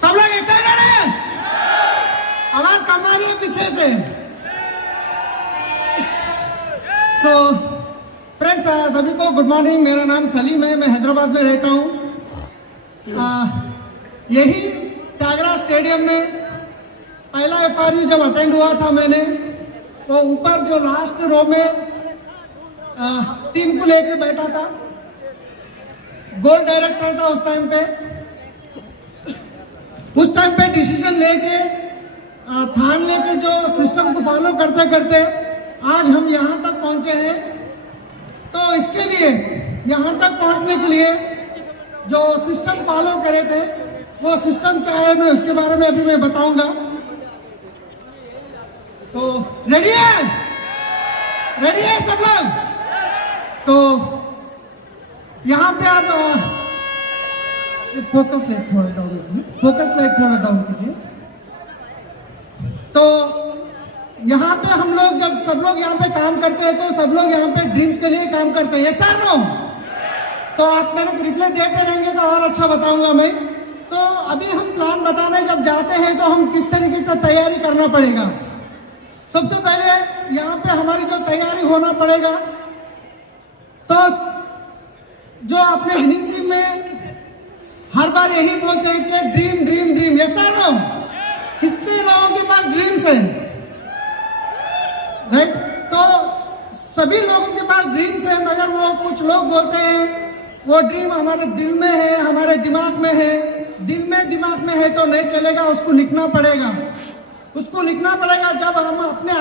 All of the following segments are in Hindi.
सब लोग एक्साइटेड हैं? आवाज कम आ रही है पीछे से। सो फ्रेंड्स, सभी को गुड मॉर्निंग। मेरा नाम सलीम है, मैं हैदराबाद में रहता हूँ। यही त्यागराज स्टेडियम में पहला FRU जब अटेंड हुआ था मैंने, तो ऊपर जो लास्ट रो में टीम को लेके बैठा था, गोल डायरेक्टर था उस टाइम पे डिसीजन लेके ठान लेके जो सिस्टम को फॉलो करते करते आज हम यहाँ तक पहुँचे हैं। तो इसके लिए, यहाँ तक पहुँचने के लिए जो सिस्टम फॉलो करे थे, वो सिस्टम क्या है मैं उसके बारे में अभी मैं बताऊंगा। तो रेडी है सब लोग? तो यहाँ पे आप फोकस लाइट थोड़ा डाउन कीजिए। तो यहाँ पे हम लोग जब सब लोग यहाँ पे काम करते हैं, तो सब लोग यहाँ पे ड्रीम्स के लिए काम करते हैं, यस और नो? तो आप मेरे को रिप्लाई देते रहेंगे तो और अच्छा बताऊंगा मैं। तो अभी हम प्लान बताने जब जाते हैं तो हम किस तरीके से तैयारी करना पड़ेगा। सबसे पहले यहाँ पे हमारी जो तैयारी होना पड़ेगा, तो जो अपने ग्रीन टीम में हर बार यही बोलते हैं कि ड्रीम ड्रीम ड्रीम, यस और नो? कितने लोगों के पास ड्रीम्स हैं, राइट? तो सभी लोगों के पास ड्रीम्स हैं, मगर वो कुछ लोग बोलते हैं वो ड्रीम हमारे दिल में है, हमारे दिमाग में है। दिल में दिमाग में है तो नहीं चलेगा, उसको लिखना पड़ेगा। जब हम अपने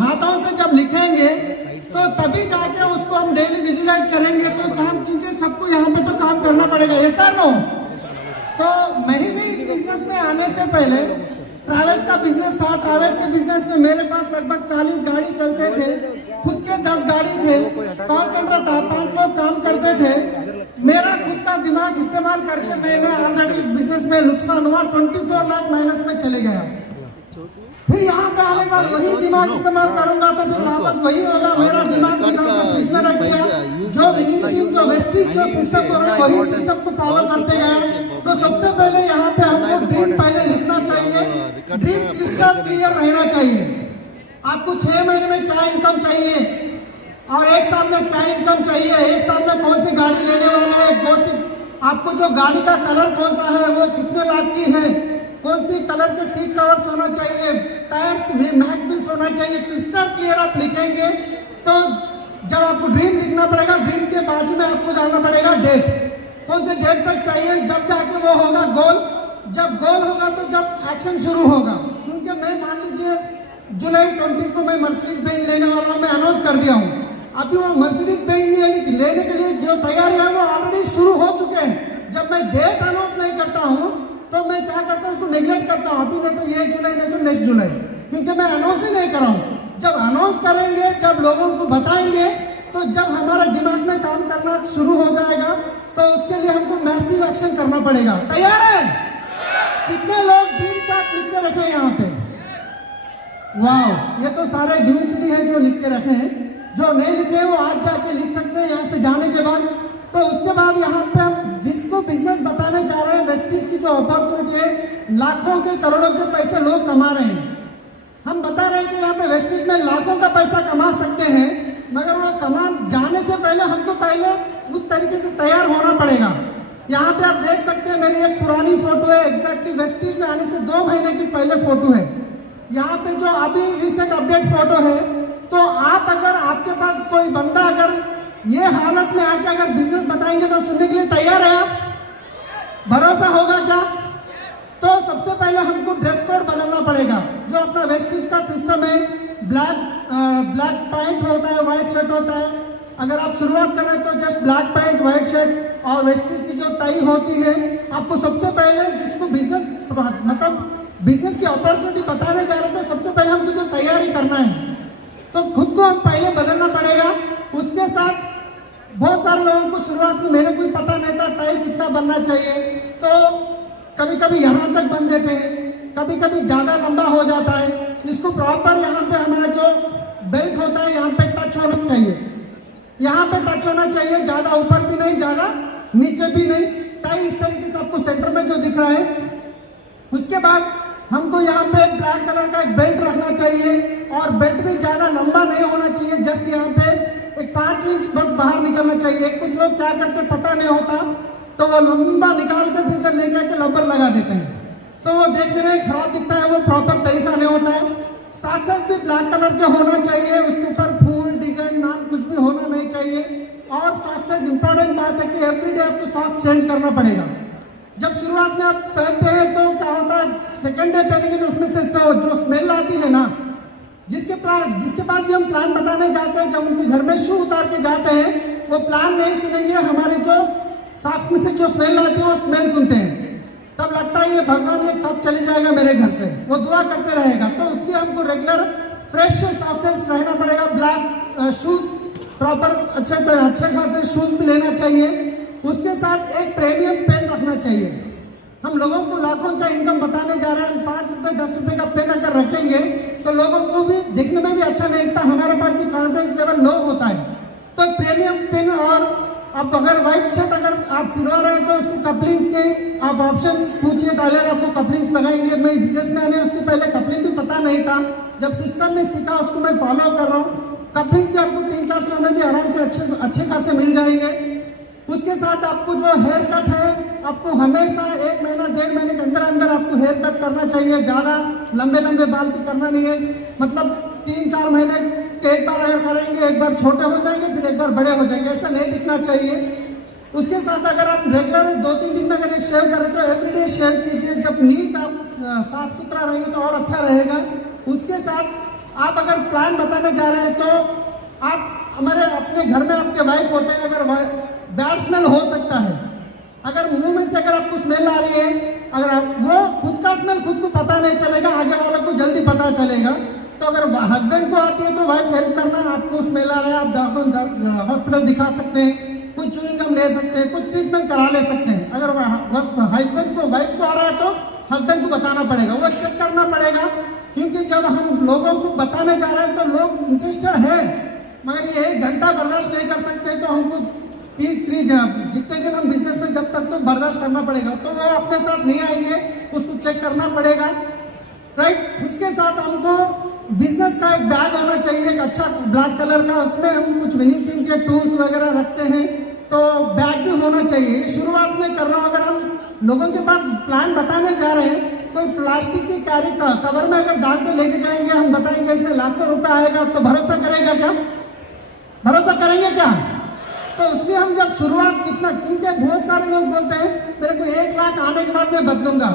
हाथों से जब लिखेंगे तो तभी जाके उसको हम डेली विजुलाइज करेंगे। तो काम, क्योंकि सबको यहाँ पे तो काम करना पड़ेगा, यस और नो? तो मैं भी इस बिजनेस में आने से पहले ट्रैवल्स का बिजनेस था। ट्रैवल्स के बिजनेस में मेरे पास लगभग 40 गाड़ी चलते थे, खुद के 10 गाड़ी थे, कॉल सेंटर था, 5 लोग काम करते थे। मेरा खुद का दिमाग इस्तेमाल करके मैंने ऑलरेडी इस बिजनेस में नुकसान हुआ, 24 लाख माइनस में चले गया। फिर यहाँ पे आने के बाद वही दिमाग इस्तेमाल करूंगा तो फिर वापस वही होगा। मेरा दिमाग निकाल के फ्रिज में रख दिया। जो विनिंग टीम, जो वेस्टेज जो सिस्टम कर रहे, वही सिस्टम को फॉलो करते गए। तो सबसे पहले यहाँ पे हमको ड्रीम पहले लिखना चाहिए। ड्रीम क्रिस्टल क्लियर रहना चाहिए। आपको 6 महीने में क्या इनकम चाहिए और 1 साल में क्या इनकम चाहिए, 1 साल में कौन सी गाड़ी लेने वाले हैं, आपको जो गाड़ी का कलर कौन सा है, वो कितने लाख की है, कौन सी कलर के सीट कवर्स होना चाहिए, टायर्स भी मैट व्हील्स होना चाहिए। क्रिस्टल क्लियर आप लिखेंगे तो जब आपको ड्रीम लिखना पड़ेगा, ड्रीम के बाजू में आपको जानना पड़ेगा डेट, कौन से डेट तक चाहिए, जब जाके वो होगा गोल। जब गोल होगा तो जब एक्शन शुरू होगा। क्योंकि मैं मान लीजिए जुलाई 20 को मैं मर्सिडीज बेंज लेने वाला हूँ, मैं अनाउंस कर दिया हूँ। अभी वो मर्सिडीज बेंज लेने के लिए जो तैयारी है वो ऑलरेडी शुरू हो चुके हैं। जब मैं डेट अनाउंस नहीं करता हूँ तो मैं क्या करता हूँ, उसको नेग्लेक्ट करता हूँ। अभी नहीं तो ये जुलाई, नहीं तो नेक्स्ट जुलाई, क्योंकि मैं अनाउंस ही नहीं कर रहा हूँ। जब अनाउंस करेंगे, जब लोगों को बताएंगे, तो जब हमारा दिमाग में काम करना शुरू हो जाएगा, तो उसके लिए हमको मैसिव एक्शन करना पड़ेगा। तैयार है? कितने लोग ड्रीम चार्ट लिख के रखे हैं यहाँ पे? वाह, ये तो सारे यूनिवर्सिटी है जो लिख के रखे हैं। जो नहीं लिखे वो आज जाके लिख सकते हैं यहाँ से जाने के बाद। तो उसके बाद यहाँ पे हम जिसको बिजनेस बताने जा रहे हैं, वेस्टेज की जो अपॉर्चुनिटी है, लाखों के करोड़ों के पैसे लोग कमा रहे हैं। हम बता रहे हैं कि यहाँ पे वेस्टेज में लाखों का पैसा कमा सकते हैं, मगर वो कमा जाने से पहले हमको पहले उस तरीके से तैयार होना पड़ेगा। यहाँ पे आप देख सकते हैं, मेरी एक पुरानी फोटो है, एग्जैक्टली वेस्टेज में आने से 2 महीने की पहले फोटो है। यहाँ पे जो अभी रिसेंट अपडेट फोटो है, तो आप अगर आपके पास कोई बंदा अगर ये हालत में आके अगर बिजनेस बताएंगे तो सुनने के लिए तैयार है आप? भरोसा होगा क्या? तो सबसे पहले हमको ड्रेस कोड बदलना पड़ेगा। जो अपना वेस्टेज का सिस्टम है, ब्लैक पैंट होता है, व्हाइट शर्ट होता है। अगर आप शुरुआत कर रहे हैं तो just black pant, white shirt और वेस्टेज की जो टाई होती है। आपको सबसे पहले जिसको बिजनेस मतलब बिजनेस की अपॉर्चुनिटी बताने जा रहे हैं, तो सबसे पहले हमको जो तैयारी करना है, तो खुद को हम पहले बदलना पड़ेगा। उसके साथ बहुत सारे लोगों को शुरुआत में मेरे को पता नहीं था टाई कितना बनना चाहिए, तो कभी कभी यहाँ तक बन देते हैं, कभी कभी ज़्यादा लंबा हो जाता है। इसको प्रॉपर यहाँ पे हमारा जो बेल्ट होता है यहाँ पे टच होना चाहिए, यहाँ पे टच होना चाहिए, ज़्यादा ऊपर भी नहीं, ज़्यादा नीचे भी नहीं। टाई इस तरीके से आपको सेंटर में जो दिख रहा है उसके बाद हमको यहाँ पे ब्लैक कलर का एक बेल्ट रखना चाहिए और बेल्ट भी ज़्यादा लंबा नहीं होना चाहिए, जस्ट यहाँ पे एक 5 इंच बस बाहर निकलना चाहिए। कुछ लोग क्या करते पता नहीं होता तो वो लंबा निकाल के फिर लेके आके रबर लगा देते हैं, तो वो देखने में खराब दिखता है, वो प्रॉपर तरीका नहीं होता है। सक्सेस भी ब्लैक कलर के होना चाहिए, उसके ऊपर फूल डिजाइन नाम कुछ भी होना नहीं चाहिए। और सक्सेस इंपॉर्टेंट बात है कि एवरीडे आपको सॉक्स चेंज करना पड़ेगा। जब शुरुआत में आप पहनते हैं तो क्या होता है, सेकंड डे पहनेंगे तो उसमें से जो स्मेल आती है ना, जिसके पास भी हम प्लान बताने जाते हैं, जब उनके घर में शू उतार के जाते हैं वो प्लान नहीं सुनेंगे, हमारे जो सॉक्स में से जो स्मेल आती है वो स्मेल सुनते हैं, तब लगता है ये भगवान ये कब चली जाएगा मेरे घर से, वो दुआ करते रहेगा। तो इसलिए हमको रेगुलर फ्रेश सॉक्सेस रहना पड़ेगा। ब्लैक शूज प्रॉपर अच्छे खासे शूज भी लेना चाहिए। उसके साथ एक प्रीमियम पेन रखना चाहिए। हम लोगों को लाखों का इनकम बताने जा रहे हैं, 5 रुपए 10 रुपए का पेन अगर रखेंगे तो लोगों को भी दिखने में भी अच्छा नहीं लगता, हमारे पास भी कॉन्फिडेंस लेवल लो होता है। तो प्रीमियम पेन, और अब अगर व्हाइट शर्ट अगर आप सिलवा रहे हैं तो उसको कपलिंग्स के आप ऑप्शन पूछिए, टाइलर आपको कपलिंग्स लगाएंगे। मैं बिजनेस में आने उससे पहले कपलिंग भी पता नहीं था, जब सिस्टम में सीखा उसको मैं फॉलो कर रहा हूँ। कपलिंग्स भी आपको 300-400 में भी आराम से अच्छे खासे मिल जाएंगे। उसके साथ आपको जो हेयर कट है, आपको हमेशा 1 महीना 1.5 महीने के अंदर आपको हेयर कट करना चाहिए। ज़्यादा लंबे बाल भी करना नहीं है, मतलब 3-4 महीने के एक बार अगर करेंगे, एक बार छोटे हो जाएंगे फिर एक बार बड़े हो जाएंगे, ऐसा नहीं दिखना चाहिए। उसके साथ अगर आप रेगुलर 2-3 दिन में अगर एक शेव करें तो एवरीडे शेव कीजिए, जब नीट आप साफ सुथरा रहेंगे तो और अच्छा रहेगा। उसके साथ आप अगर प्लान बताने जा रहे हैं तो आप हमारे अपने घर में आपके वाइफ होते हैं, अगर बैड स्मेल हो सकता है, अगर मुंह में से अगर आपको स्मेल आ रही है, अगर आप वो खुद का स्मेल खुद को पता नहीं चलेगा, आगे वालों को जल्दी पता चलेगा। तो अगर हस्बैंड को आती है तो वाइफ हेल्प करना, आपको स्मेल आ रहा है आप हॉस्पिटल दिखा सकते हैं, कुछ च्युइंग गम ले सकते हैं, कुछ ट्रीटमेंट करा ले सकते हैं। अगर हस्बैंड को वाइफ को आ रहा है तो हस्बैंड को बताना पड़ेगा, वो चेक करना पड़ेगा, क्योंकि जब हम लोगों को बताने जा रहे हैं तो लोग इंटरेस्टेड है, मगर ये 1 घंटा बर्दाश्त नहीं कर सकते, तो हमको जितने दिन हम बिजनेस में जब तक तो बर्दाश्त करना पड़ेगा, तो वो अपने साथ नहीं आएंगे, उसको चेक करना पड़ेगा, राइट। उसके साथ हमको बिजनेस का एक बैग होना चाहिए, एक अच्छा ब्लैक कलर का, उसमें हम कुछ विनिंग टीम के टूल्स वगैरह रखते हैं, तो बैग भी होना चाहिए। शुरुआत में कर रहा हूँ, अगर हम लोगों के पास प्लान बताने जा रहे हैं, कोई प्लास्टिक की कैरी का कवर में अगर डाल के लेके जाएंगे, हम बताएंगे इसमें लाखों रुपए आएगा, तो भरोसा करेगा क्या? भरोसा करेंगे क्या? तो इसलिए हम जब शुरुआत कितना, क्योंकि बहुत सारे लोग बोलते हैं मेरे को 1 लाख आने के बाद मैं बदलूंगा,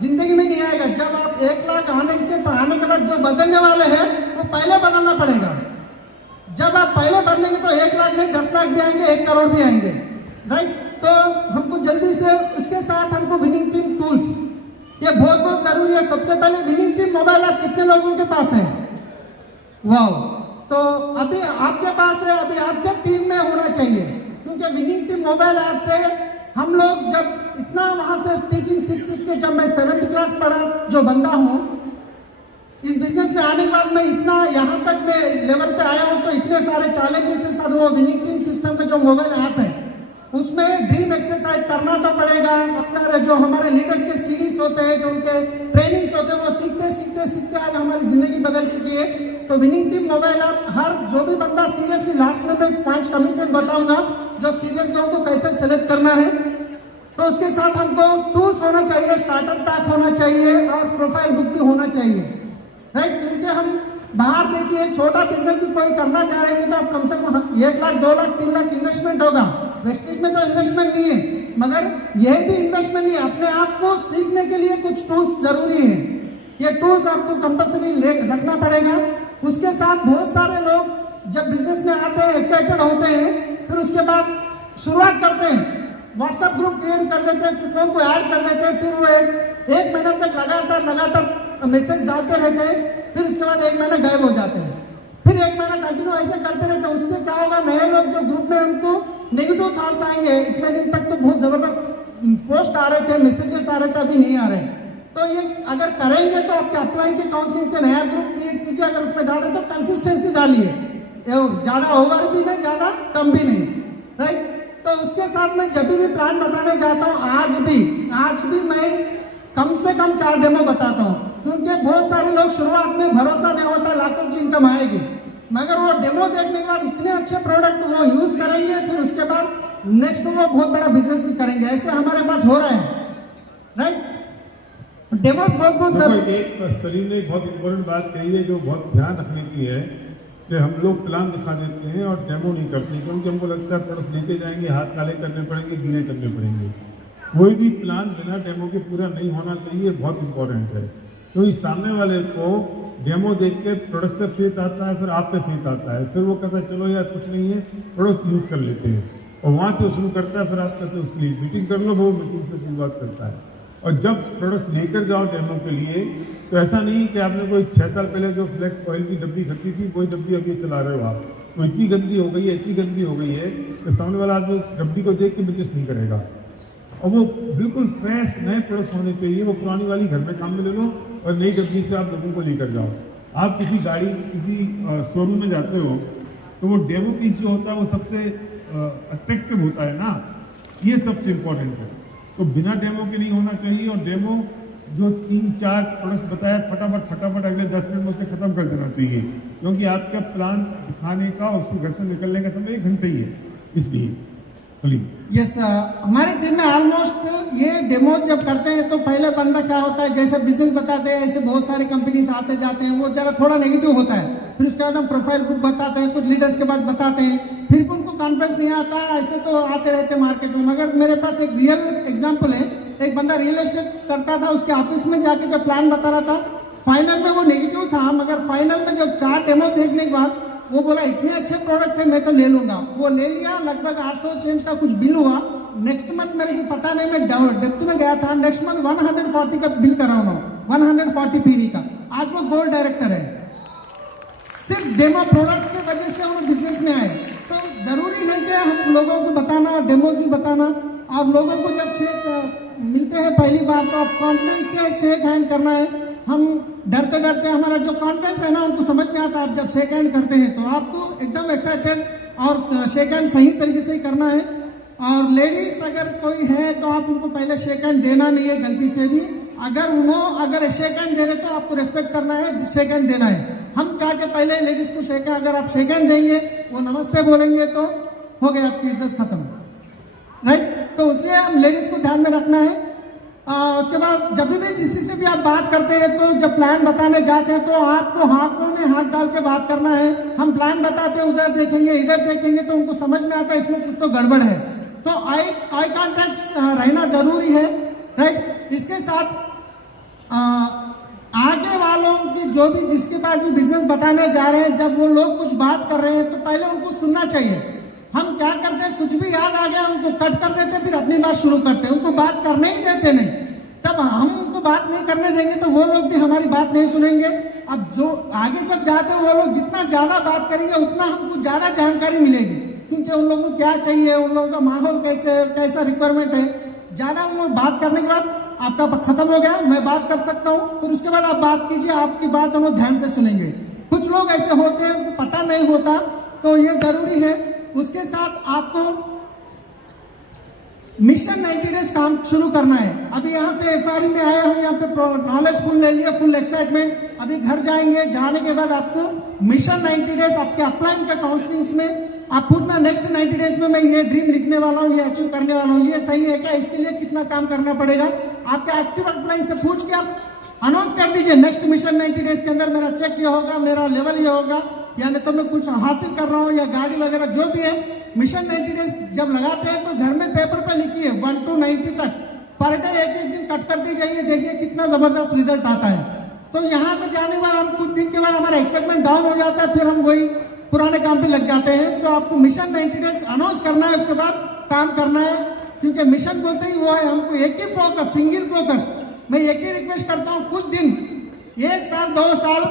जिंदगी में नहीं आएगा। जब आप 1 लाख आने के बाद जो बदलने वाले हैं वो पहले बदलना पड़ेगा। जब आप पहले बदलेंगे तो 1 लाख नहीं 10 लाख भी आएंगे, 1 करोड़ भी आएंगे, राइट। तो हमको जल्दी से उसके साथ हमको विनिंग टीम टूल्स, ये बहुत जरूरी है। सबसे पहले विनिंग टीम मोबाइल ऐप कितने लोगों के पास है? वाह, तो अभी आपके पास है, अभी आपके टीम में होना चाहिए, क्योंकि विनिंग टीम मोबाइल ऐप से हम लोग जब इतना वहां से टीचिंग सीख के, जब मैं 7th क्लास पढ़ा जो बंदा हूँ, इस बिजनेस में आने के बाद मैं इतना यहाँ तक मैं लेवल पे आया हूँ, तो इतने सारे चैलेंजेस के साथ वो विनिंग टीम सिस्टम का जो मोबाइल ऐप है उसमें ड्रीम एक्सरसाइज करना तो पड़ेगा। अपने जो हमारे लीडर्स के सीरीज होते हैं, जो उनके ट्रेनिंग्स होते हैं, वो सीखते आज हमारी जिंदगी बदल चुकी है। तो विनिंग टीम मोबाइल ऐप, हर जो भी बंदा सीरियसली, लास्ट में मैं 5 कमिटमेंट बताऊंगा जो सीरियस लोगों को कैसे सेलेक्ट करना है। तो उसके साथ हमको टूल्स होना चाहिए, स्टार्टर पैक होना चाहिए और प्रोफाइल बुक भी होना चाहिए, राइट। क्योंकि हम बाहर देखिए, छोटा बिजनेस भी कोई करना चाह रहे हैं तो आप कम से कम 1 लाख 2 लाख 3 लाख इन्वेस्टमेंट होगा। वेस्टेज में तो इन्वेस्टमेंट नहीं है, मगर यह भी इन्वेस्टमेंट नहीं है। अपने आप को सीखने के लिए कुछ टूल्स जरूरी है, ये टूल्स आपको कंपल्सरी रखना पड़ेगा। उसके साथ बहुत सारे लोग जब बिजनेस में आते हैं एक्साइटेड होते हैं, फिर उसके बाद शुरुआत करते हैं, व्हाट्सएप ग्रुप क्रिएट कर देते हैं, कुछ लोगों को ऐड कर देते हैं, फिर वो 1 महीना तक लगातार मैसेज डालते रहते हैं, फिर उसके बाद 1 महीना गायब हो जाते हैं, फिर 1 महीना कंटिन्यू ऐसे करते रहते हैं। उससे क्या होगा, नए लोग जो ग्रुप में उनको नेगेटिव थॉट्स आएंगे। इतने दिन तक तो बहुत जबरदस्त पोस्ट आ रहे थे, मैसेजेस आ रहे थे, अभी नहीं आ रहे। तो ये अगर करेंगे तो आपके अपलाइन के काउंसलिंग से नया ग्रुप क्रिएट कीजिए। अगर उसमें डाल रहे तो कंसिस्टेंसी डालिए, ज्यादा ओवर भी नहीं, ज्यादा कम भी नहीं, राइट। तो उसके साथ मैं जब भी प्लान बताने जाता हूँ, आज भी मैं कम से कम 4 डेमो बताता हूँ, क्योंकि बहुत सारे लोग शुरुआत में भरोसा नहीं होता लाखों की इनकम आएगी, मगर वो डेमो देखने के बाद इतने अच्छे प्रोडक्ट वो यूज करेंगे, फिर उसके बाद नेक्स्ट वो बहुत बड़ा बिजनेस भी करेंगे। ऐसे हमारे पास हो रहा है, राइट। डेमो बहुत एक सलीम ने बहुत इम्पोर्टेंट बात कही है जो बहुत ध्यान रखने की है कि हम लोग प्लान दिखा देते हैं और डेमो नहीं करते, क्योंकि हमको लगता है प्रोडक्ट लेके जाएंगे, हाथ काले करने पड़ेंगे, गीले करने पड़ेंगे। कोई भी प्लान बिना डेमो के पूरा नहीं होना चाहिए, बहुत इंपॉर्टेंट है। क्योंकि सामने वाले को डेमो देख के प्रोडक्ट पे फेथ आता है, फिर आप पे फेथ आता है, फिर वो कहता है चलो यार कुछ नहीं है, प्रोडक्ट यूज कर लेते हैं, और वहाँ से शुरू करता है। फिर आप कहते हैं उसकी मीटिंग कर लो, वो मीटिंग से शुरुआत करता है। और जब प्रोडक्ट लेकर जाओ डेमो के लिए, तो ऐसा नहीं कि आपने कोई 6 साल पहले जो फ्लेक्स ऑयल की डब्बी खरीदी थी वही डब्बी अभी चला रहे हो आप, तो इतनी गंदी हो गई है, इतनी गंदी हो गई है कि सामने वाला आदमी डब्बी को देख के बिजनेस नहीं करेगा। और वो बिल्कुल फ्रेश नए प्रोडक्ट्स होने चाहिए। वो पुरानी वाली घर में काम में ले लो और नई डब्बी से आप लोगों को लेकर जाओ। आप किसी गाड़ी किसी शोरूम में जाते हो तो वो डेमो पीस जो होता है वो सबसे अट्रैक्टिव होता है ना, ये सबसे इम्पोर्टेंट है। तो बिना डेमो के नहीं होना चाहिए, और डेमो जो 3-4 प्रोडक्ट्स बताया फटाफट अगले 10 मिनट में उसे खत्म कर देना चाहिए, क्योंकि आपका प्लान दिखाने का और उससे घर से निकलने का समय 1 घंटे ही है। इसलिए यस, हमारे टीम में ऑलमोस्ट ये डेमो जब करते हैं तो पहले बंदा क्या होता है, जैसे बिजनेस बताते हैं ऐसे बहुत सारी कंपनीज आते जाते हैं, वो जरा थोड़ा नेगेटिव होता है। फिर उसके बाद हम प्रोफाइल बुक बताते हैं, कुछ लीडर्स के बाद बताते हैं, फिर भी उनको कॉन्फिडेंस नहीं आता। ऐसे तो आते रहते मार्केट में, मगर मेरे पास एक रियल एग्जाम्पल है। एक बंदा रियल एस्टेट करता था, उसके ऑफिस में जाके जब प्लान बता रहा था, फाइनल में वो नेगेटिव था, मगर फाइनल में जब 4 डेमो देखने के बाद वो बोला इतने अच्छे प्रोडक्ट है मैं तो ले लूंगा। वो ले लिया, लगभग 800 चेंज का कुछ बिल हुआ। नेक्स्ट मंथ मेरे को पता नहीं, मैं डेप्थ में गया था, नेक्स्ट मंथ 140 का बिल कर रहा हूँ, 140 पीवी का। आज वो गोल्ड डायरेक्टर है, सिर्फ डेमो प्रोडक्ट की वजह से उन्होंने बिजनेस में आए। तो जरूरी है कि हम लोगों को बताना, डेमोज भी बताना। आप लोगों को जब शेक मिलते हैं पहली बार तो आप कॉन्फिडेंस से शेक हैंड करना है। हम डरते डरते हमारा जो कॉन्फिडेंस है ना उनको समझ में आता है। आप जब शेक हैंड करते हैं तो आपको एकदम एक्साइटेड और शेक हैंड सही तरीके से ही करना है। और लेडीज अगर कोई है तो आप उनको पहले शेक हैंड देना नहीं है गलती से भी। अगर शेक हैंड दे रहे तो आपको रेस्पेक्ट करना है, शेक हैंड देना है। हम जाके पहले लेडीज को शेक हैंड, अगर आप शेक हैंड देंगे वो नमस्ते बोलेंगे तो हो गया, आपकी इज्जत खत्म, राइट। तो इसलिए हम लेडीज को ध्यान में रखना है। उसके बाद जब भी किसी से भी आप बात करते हैं तो जब प्लान बताने जाते हैं तो आपको हाथों में हाथ डाल के बात करना है। हम प्लान बताते हैं, उधर देखेंगे इधर देखेंगे तो उनको समझ में आता है इसमें कुछ तो गड़बड़ है। तो आई कॉन्टैक्ट रहना जरूरी है, राइट। इसके साथ आगे वालों की जो भी जिसके पास भी बिजनेस बताने जा रहे हैं, जब वो लोग कुछ बात कर रहे हैं तो पहले उनको सुनना चाहिए। हम क्या करते हैं, कुछ भी याद आ गया उनको कट कर देते, फिर अपनी बात शुरू करते हैं, उनको बात करने ही देते नहीं। तब हम उनको बात नहीं करने देंगे तो वो लोग भी हमारी बात नहीं सुनेंगे। अब जो आगे जब जाते हैं वो लोग जितना ज्यादा बात करेंगे उतना हमको ज्यादा जानकारी मिलेगी, क्योंकि उन लोगों को क्या चाहिए, उन लोगों का माहौल कैसा रिक्वायरमेंट है। ज्यादा उन लोग बात करने के बाद आपका खत्म हो गया, मैं बात कर सकता हूँ, फिर उसके बाद आप बात कीजिए, आपकी बात उन्होंने ध्यान से सुनेंगे। कुछ लोग ऐसे होते हैं उनको पता नहीं होता, तो ये जरूरी है। उसके साथ आपको मिशन 90 डेज काम शुरू करना है। अभी यहाँ से एफआरई में आए, हम यहाँ पे नॉलेज फुल ले लिए, फुल एक्साइटमेंट। अभी घर जाएंगे, जाने के बाद आपको मिशन 90 डेज आपके अपलाइन के काउंसलिंग्स में आप पूछना नेक्स्ट 90 डेज में मैं ये ड्रीम लिखने वाला हूँ, ये अचीव करने वाला हूँ, ये सही है क्या, इसके लिए कितना काम करना पड़ेगा। आपके एक्टिव अपलाइन से पूछ के आप अनाउंस कर दीजिए नेक्स्ट मिशन 90 डेज के अंदर मेरा चेक ये होगा, मेरा लेवल ये होगा, या नहीं तो मैं कुछ हासिल कर रहा हूँ या गाड़ी वगैरह जो भी है। मिशन 90 डेज जब लगाते हैं तो घर में पेपर पे लिखिए 1 to 90 तक पर डे एक दिन कट करते जाइए, देखिए कितना जबरदस्त रिजल्ट आता है। तो यहाँ से जाने के बाद हम कुछ दिन के बाद हमारा एक्साइटमेंट डाउन हो जाता है, फिर हम वही पुराने काम पे लग जाते हैं। तो आपको मिशन 90 डेज अनाउंस करना है, उसके बाद काम करना है, क्योंकि मिशन बोलते ही वो है हमको एक ही फोकस, सिंगल फोकस। मैं एक ही रिक्वेस्ट करता हूँ, कुछ दिन 1 साल 2 साल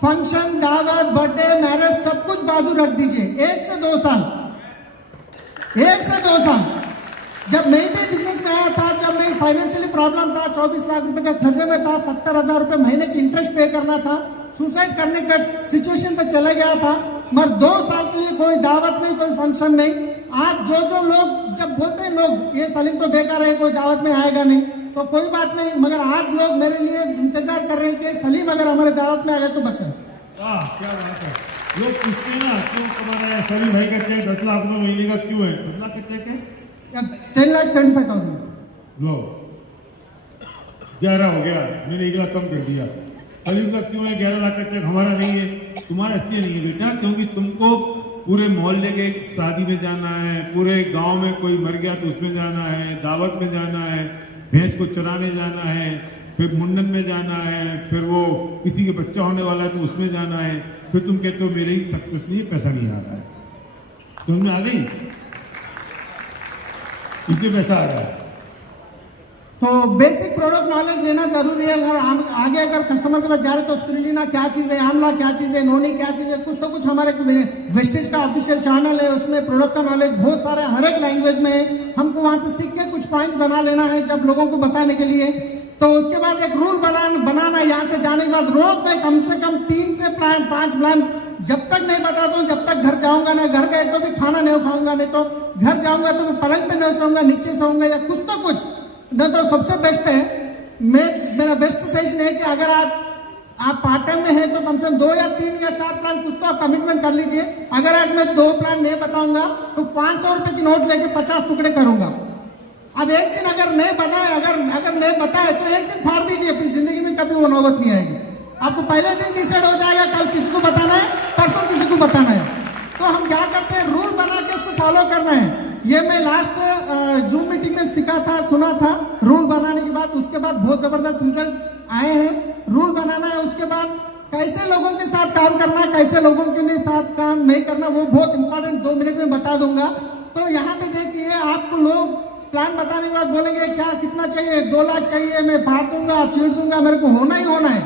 फंक्शन दावत बर्थडे मैरिज सब कुछ बाजू रख दीजिए। 1 से 2 साल, 1 से 2 साल। जब मैं भी बिजनेस में आया था, जब मैं फाइनेंशियली प्रॉब्लम था, 24 लाख रुपए का खर्चे में था, 70,000 रुपए महीने की इंटरेस्ट पे करना था, सुसाइड करने का सिचुएशन पे चला गया था, मगर 2 साल के लिए कोई दावत नहीं, कोई फंक्शन नहीं। आज जो लोग जब बोलते हैं लोग ये सलीम तो बेकार है, कोई दावत में आएगा नहीं, तो कोई बात नहीं, मगर आज लोग मेरे लिए इंतजार कर रहे हैं कि सलीम अगर हमारे दावत में आ गए तो बस है। क्या बात है। लोग पूछते हैं ना क्यों तुम्हारा सलीम भाई का चेक 10 लाख रुपए महीने का क्यों है? 10 लाख का चेक है 10,75,000। लो 11 हो गया, मैंने 1 लाख कम कर दिया। सलीम का क्यों है 11 लाख का चेक? हमारा नहीं है। तुम्हारा इसलिए नहीं है बेटा क्योंकि तुमको पूरे मोहल्ले के शादी में जाना है, पूरे गांव में कोई मर गया तो उसमें जाना है, दावत में जाना है, भैंस को चराने जाना है, फिर मुंडन में जाना है, फिर वो किसी के बच्चा होने वाला है तो उसमें जाना है, फिर तुम कहते हो मेरी सक्सेस नहीं है, पैसा नहीं आ रहा है। समझ में आ गई? इसलिए पैसा आ रहा है। तो बेसिक प्रोडक्ट नॉलेज लेना जरूरी है। अगर हम आगे अगर कस्टमर के पास जा रहे तो स्पिरुलिना क्या चीज़ है, आंवला क्या चीज़ है, नोनी क्या चीज़ है, कुछ तो कुछ हमारे वेस्टेज का ऑफिशियल चैनल है, उसमें प्रोडक्ट का नॉलेज बहुत सारे हर एक लैंग्वेज में है। हमको वहाँ से सीख के कुछ पॉइंट्स बना लेना है जब लोगों को बताने के लिए। तो उसके बाद एक रूल बनाना यहाँ से जाने के बाद रोज में कम से कम 3 से 5 प्लान जब तक नहीं बताता हूँ, जब तक घर जाऊंगा ना, घर गए तो भी खाना नहीं खाऊंगा, नहीं तो घर जाऊंगा तो मैं पलंग पे नहीं सोऊंगा, नीचे सोऊंगा या कुछ तो कुछ। नहीं तो सबसे बेस्ट है, मेरा बेस्ट सजेशन है कि अगर आप पार्ट टाइम में है तो कम से कम 2 या 3 या 4 प्लान कुछ तो आप कमिटमेंट कर लीजिए। अगर आज मैं 2 प्लान नहीं बताऊंगा तो 500 रुपए की नोट लेके 50 टुकड़े करूंगा। अब एक दिन अगर नहीं बताए, अगर नहीं बताए तो एक दिन फाड़ दीजिए, फिर जिंदगी में कभी वो नौबत नहीं आएगी। आपको पहले दिन डिसाइड हो जाएगा कल किसी को बताना है, परसों किसी को बताना है। तो हम क्या करते हैं, रूल बना के उसको फॉलो करना है। ये मैं लास्ट जूम मीटिंग में सीखा था, सुना था। रूल बनाने के बाद उसके बाद बहुत जबरदस्त रिजल्ट आए हैं। रूल बनाना है, उसके बाद कैसे लोगों के साथ काम करना, कैसे लोगों के साथ काम नहीं करना, वो बहुत इंपॉर्टेंट 2 मिनट में बता दूंगा। तो यहाँ पे देखिए, आपको लोग प्लान बताने के बाद बोलेंगे क्या कितना चाहिए, 2 लाख चाहिए, मैं फाड़ दूंगा, चीड़ दूंगा, मेरे को होना ही होना है।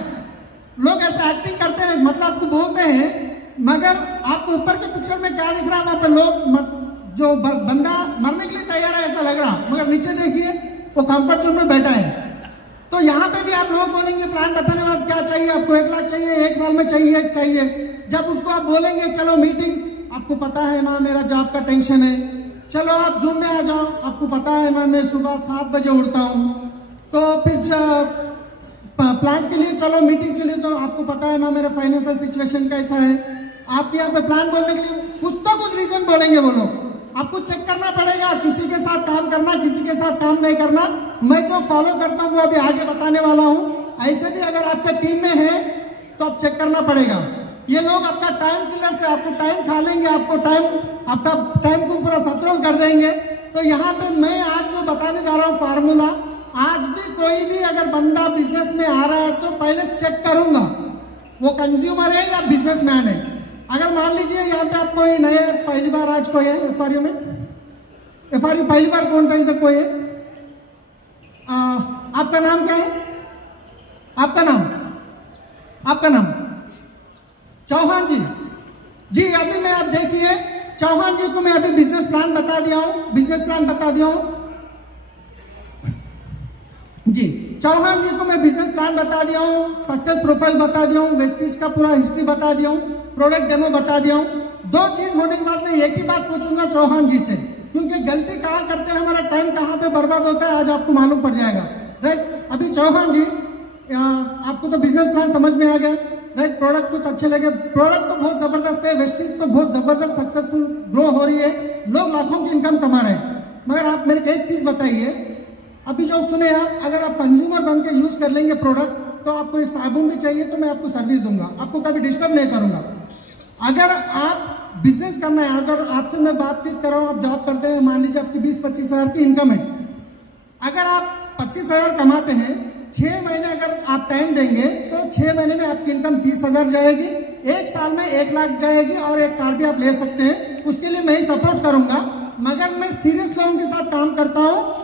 लोग ऐसे एक्टिंग करते हैं, मतलब आपको बोलते हैं, मगर आपको ऊपर के पिक्चर में क्या दिख रहा है, वहां पे लोग जो बंदा मरने के लिए तैयार है ऐसा लग रहा, मगर नीचे देखिए वो कंफर्ट जोन में बैठा है। तो यहाँ पे भी आप लोग बोलेंगे प्लान बताने के बाद क्या चाहिए, आपको 1 लाख चाहिए, 1 साल में चाहिए। जब उसको आप बोलेंगे चलो मीटिंग, आपको पता है ना मेरा जॉब का टेंशन है, चलो आप जूम में आ जाओ, आपको पता है ना मैं सुबह 7 बजे उठता हूँ, तो फिर प्लान के लिए चलो मीटिंग के लिए, तो आपको पता है ना मेरा फाइनेंशियल सिचुएशन कैसा है। आप यहाँ पे प्लान बोलने के लिए कुछ तो कुछ रीजन बोलेंगे वो लोग। आपको चेक करना पड़ेगा, किसी के साथ काम करना, किसी के साथ काम नहीं करना। मैं जो फॉलो करता हूँ वो अभी आगे बताने वाला हूँ। ऐसे भी अगर आपके टीम में है तो आप चेक करना पड़ेगा। ये लोग आपका टाइम किलर से आपको टाइम खा लेंगे, आपका टाइम को पूरा सत्रोल कर देंगे। तो यहाँ पे मैं आज जो बताने जा रहा हूँ फार्मूला, आज भी कोई भी अगर बंदा बिजनेस में आ रहा है तो पहले चेक करूंगा वो कंज्यूमर है या बिजनेसमैन है। अगर मान लीजिए यहाँ पे आप कोई नए पहली बार आज कोई है एफआरयू में, एफआरयू पहली बार कौन था इधर कोई है? आपका नाम क्या है? आपका नाम चौहान जी। जी अभी मैं आप देखिए, चौहान जी को मैं अभी बिजनेस प्लान बता दिया हूं जी। चौहान जी को मैं बिजनेस प्लान बता दिया हूँ, सक्सेस प्रोफाइल बता दिया हूँ, वेस्टेज का पूरा हिस्ट्री बता दिया हूँ, प्रोडक्ट डेमो बता दिया हूँ। 2 चीज होने के बाद मैं एक ही बात पूछूंगा चौहान जी से, क्योंकि गलती कहाँ करते हैं, हमारा टाइम कहाँ पे बर्बाद होता है, आज आपको मालूम पड़ जाएगा। राइट, अभी चौहान जी आपको तो बिजनेस प्लान समझ में आ गया, राइट। प्रोडक्ट कुछ अच्छे लगे, प्रोडक्ट तो बहुत जबरदस्त है, वेस्टेज तो बहुत जबरदस्त सक्सेसफुल ग्रो हो रही है, लोग लाखों की इनकम कमा रहे हैं। मगर आप मेरे को एक चीज बताइए, अभी जो सुने आप, अगर आप कंज्यूमर बन के यूज कर लेंगे प्रोडक्ट, तो आपको एक साबुन भी चाहिए तो मैं आपको सर्विस दूंगा, आपको कभी डिस्टर्ब नहीं करूंगा। अगर आप बिजनेस करना है, अगर आपसे मैं बातचीत कर रहा हूँ, आप जॉब करते हैं, मान लीजिए आपकी 20-25 हज़ार की इनकम है, अगर आप 25,000 कमाते हैं, 6 महीने अगर आप टाइम देंगे तो 6 महीने में आपकी इनकम 30,000 जाएगी, 1 साल में 1 लाख जाएगी, और एक कार भी आप ले सकते हैं। उसके लिए मैं ही सपोर्ट करूंगा, मगर मैं सीरियस लोगों के साथ काम करता हूँ,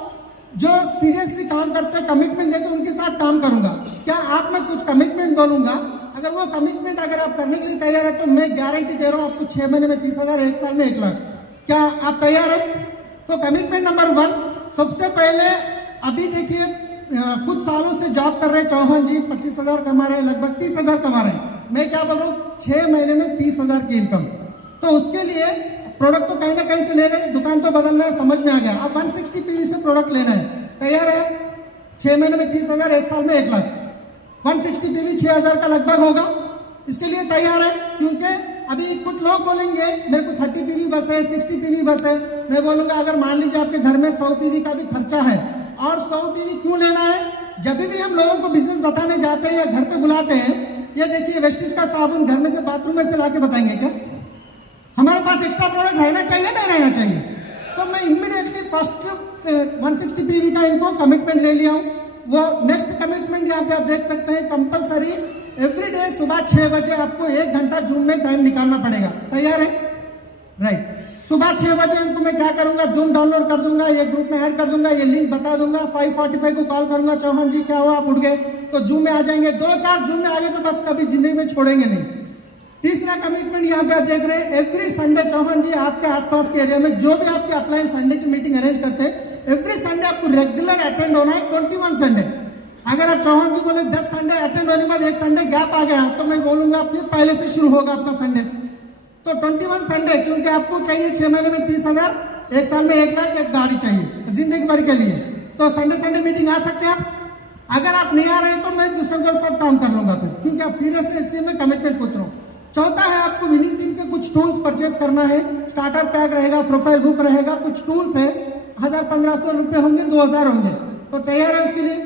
जो सीरियसली काम करते हैं, कमिटमेंट देते हैं, उनके साथ काम करूंगा। क्या आप मैं कुछ कमिटमेंट बोलूंगा, अगर वो कमिटमेंट अगर आप करने के लिए तैयार है तो मैं गारंटी दे रहा हूं आपको 6 महीने में 30,000, 1 साल में 1 लाख। क्या आप तैयार है? तो कमिटमेंट नंबर 1, सबसे पहले अभी देखिए कुछ सालों से जॉब कर रहे हैं चौहान जी, 25,000 कमा रहे हैं, लगभग 30,000 कमा रहे हैं। मैं क्या बोल रहा हूँ, 6 महीने में 30,000 की इनकम। तो उसके लिए प्रोडक्ट तो कहीं ना कहीं से ले रहे हैं, दुकान तो बदलना है, समझ में आ गया। अब 160 पीवी से प्रोडक्ट लेना है, तैयार है? 6 महीने में 30,000, 1 साल में 1 लाख, 160 PV 6,000 का लगभग होगा। इसके लिए तैयार है, क्योंकि अभी कुछ लोग बोलेंगे मेरे को 30 PV बस है, 60 PV बस है। मैं बोलूँगा अगर मान लीजिए आपके घर में 100 PV का भी खर्चा है, और 100 PV क्यों लेना है? जब भी हम लोगों को बिजनेस बताने जाते हैं या घर पे बुलाते हैं, ये देखिए वेस्टिज का साबुन घर में से बाथरूम में से ला के बताएंगे क्या? हमारे पास एक्स्ट्रा प्रोडक्ट रहना चाहिए, नहीं रहना चाहिए? तो मैं इमीडिएटली फर्स्ट 160 PV का इनको कमिटमेंट ले लिया हूँ। वो नेक्स्ट कमिटमेंट यहाँ पे आप देख सकते हैं, कंपलसरी एवरीडे सुबह 6 बजे आपको 1 घंटा जूम में टाइम निकालना पड़ेगा। तैयार है? राइट। सुबह 6 बजे इनको मैं क्या करूंगा, जूम डाउनलोड कर दूंगा, ये ग्रुप में ऐड कर दूंगा, ये लिंक बता दूंगा। 5:45 को कॉल करूंगा, चौहान जी क्या हुआ, आप उठ गए, तो जूम में आ जाएंगे। 2-4 जूम में आ गए तो बस कभी जिंदगी में छोड़ेंगे नहीं। तीसरा कमिटमेंट यहाँ पे आप देख रहे हैं, एवरी संडे चौहान जी आपके आसपास के एरिया में जो भी आपके अपलाइन संडे की मीटिंग अरेंज करते हैं, एवरी संडे आपको रेगुलर अटेंड होना है। 21 संडे। अगर आप चौहान जी बोले 10 संडे अटेंड होने के बाद 1 संडे गैप आ गया, तो मैं बोलूंगा फिर पहले से शुरू होगा आपका संडे। तो 21 संडे, क्योंकि आपको चाहिए 6 महीने में 30,000, 1 साल में 1 लाख, एक गाड़ी चाहिए जिंदगी भर के लिए। तो संडे मीटिंग आ सकते हैं आप। अगर आप नहीं आ रहे तो मैं दूसरों के साथ काम कर लूंगा फिर, क्योंकि आप सीरियस है, इसलिए मैं कमिटमेंट पूछ रहा हूँ। चौथा है, आपको विनिंग टीम के कुछ टूल्स परचेस करना है। स्टार्टर पैक रहेगा, प्रोफाइल बुक रहेगा, कुछ टूल्स है, 1,000-1,500 रुपये होंगे, 2,000 होंगे। तो तैयार है उसके लिए?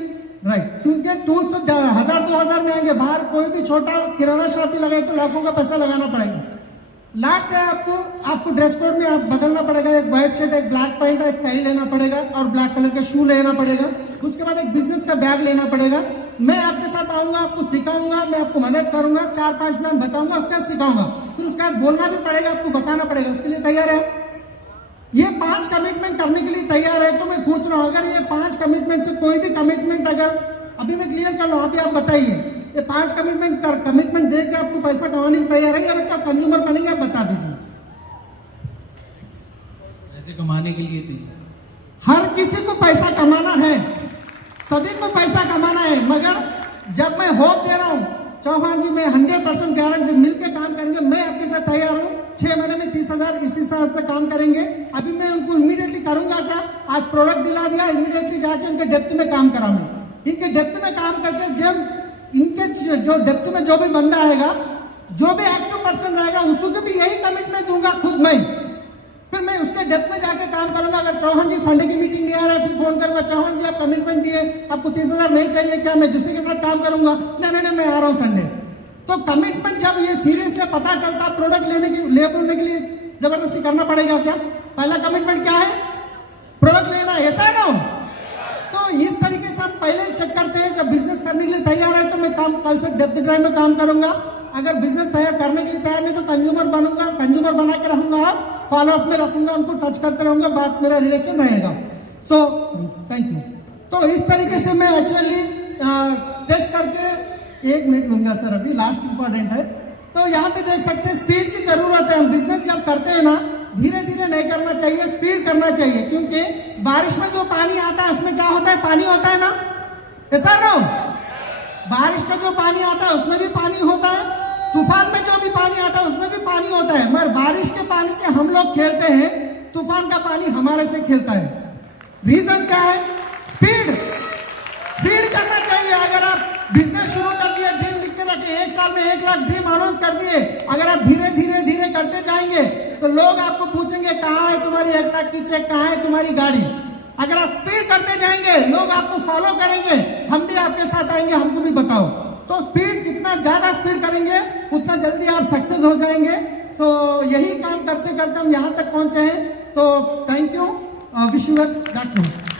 राइट। क्योंकि टूल्स 1,000-2,000 में आएंगे। बाहर कोई भी छोटा किराना शॉप भी लगाए तो लाखों का पैसा लगाना पड़ेगा। लास्ट है, आपको ड्रेस कोड में आप बदलना पड़ेगा। एक व्हाइट शर्ट, एक ब्लैक पैंट, एक टाई लेना पड़ेगा, और ब्लैक कलर के शू लेना पड़ेगा। उसके बाद एक बिजनेस का बैग लेना पड़ेगा। मैं आपके साथ आऊंगा, आपको सिखाऊंगा, मैं आपको मदद करूंगा, 4-5 प्लान बताऊंगा, उसका सिखाऊंगा, फिर उसका बोलना भी पड़ेगा, आपको बताना पड़ेगा। उसके लिए तैयार है? ये 5 कमिटमेंट करने के लिए तैयार है? तो मैं पूछ रहा हूँ, अगर ये 5 कमिटमेंट से कोई भी कमिटमेंट अगर अभी मैं क्लियर कर लूँ, अभी आप बताइए, ये 5 कमिटमेंट दे के आपको पैसा कमाने की तैयार है, या आप कंज्यूमर बनेंगे? आप बता दीजिए। पैसे कमाने के लिए थी। हर किसी को पैसा कमाना है, सभी को पैसा कमाना है, मगर जब मैं होप दे रहा हूं चौहान जी, मैं 100% गारंटी मिलकर काम करेंगे। मैं आपके साथ तैयार हूं। 6 महीने में 30,000 इसी हिसाब से काम करेंगे। अभी मैं उनको इमीडिएटली करूंगा क्या, आज प्रोडक्ट दिला दिया, इमीडिएटली जाके उनके डेप्थ में काम कराऊंगा। इनके डेप्थ में काम करके जब इनके जो डेप्थ में जो भी बंदा आएगा, जो भी एक्टिव पर्सन रहेगा, उसको भी यही कमिटमेंट दूंगा खुद मैं। फिर मैं उसके डेप्थ में जाके काम करूंगा। अगर चौहान जी संडे की मीटिंग नहीं आ रहा है, फिर फोन करूंगा, चौहान जी आप कमिटमेंट दिए, आपको 30,000 नहीं चाहिए क्या? मैं दूसरे के साथ काम करूंगा। नहीं, मैं आ रहा हूँ संडे। तो कमिटमेंट जब ये सीरियस है, पता चलता प्रोडक्ट लेने के लिए जबरदस्ती करना पड़ेगा क्या? पहला कमिटमेंट क्या है? प्रोडक्ट लेना है, ऐसा है ना? तो इस तरीके से हम पहले ही चेक करते हैं। जब बिजनेस करने के लिए तैयार है तो मैं कल से डेप्थ ड्राइव में काम करूंगा। अगर बिजनेस तैयार करने के लिए तैयार नहीं तो कंज्यूमर बनूंगा, कंज्यूमर बना के रहूंगा और फॉलोअप में रखूंगा, उनको टच करते रहूंगा, बात मेरा रिलेशन रहेगा। So thank you. तो इस तरीके से मैं एक्चुअली टेस्ट करके 1 मिनट लूंगा सर, अभी लास्ट इंपॉर्टेंट है। तो यहाँ पे देख सकते हैं स्पीड की जरूरत है। हम बिजनेस जब करते हैं ना, धीरे धीरे नहीं करना चाहिए, स्पीड करना चाहिए। क्योंकि बारिश में जो पानी आता है उसमें क्या होता है? पानी होता है ना, ऐसा ना? बारिश का जो पानी आता है उसमें भी पानी होता है, तूफान में जो भी पानी आता है उसमें भी पानी होता है। मगर बारिश के पानी से हम लोग खेलते हैं, तूफान का पानी हमारे से खेलता है। रीजन क्या है? स्पीड करना चाहिए। अगर आप बिजनेस शुरू कर दिए, ड्रीम लिख के रखे, 1 साल में 1 लाख ड्रीम अनाउंस कर दिए, अगर आप धीरे धीरे करते जाएंगे तो लोग आपको पूछेंगे कहाँ है तुम्हारी 1 लाख की चेक, कहाँ है तुम्हारी गाड़ी। अगर आप स्पीड करते जाएंगे, लोग आपको फॉलो करेंगे, हम भी आपके साथ आएंगे, हमको भी बताओ। तो स्पीड, जितना ज्यादा स्पीड करेंगे उतना जल्दी आप सक्सेस हो जाएंगे। सो यही काम करते करते हम यहाँ तक पहुंचे हैं। तो thank you, wish you that.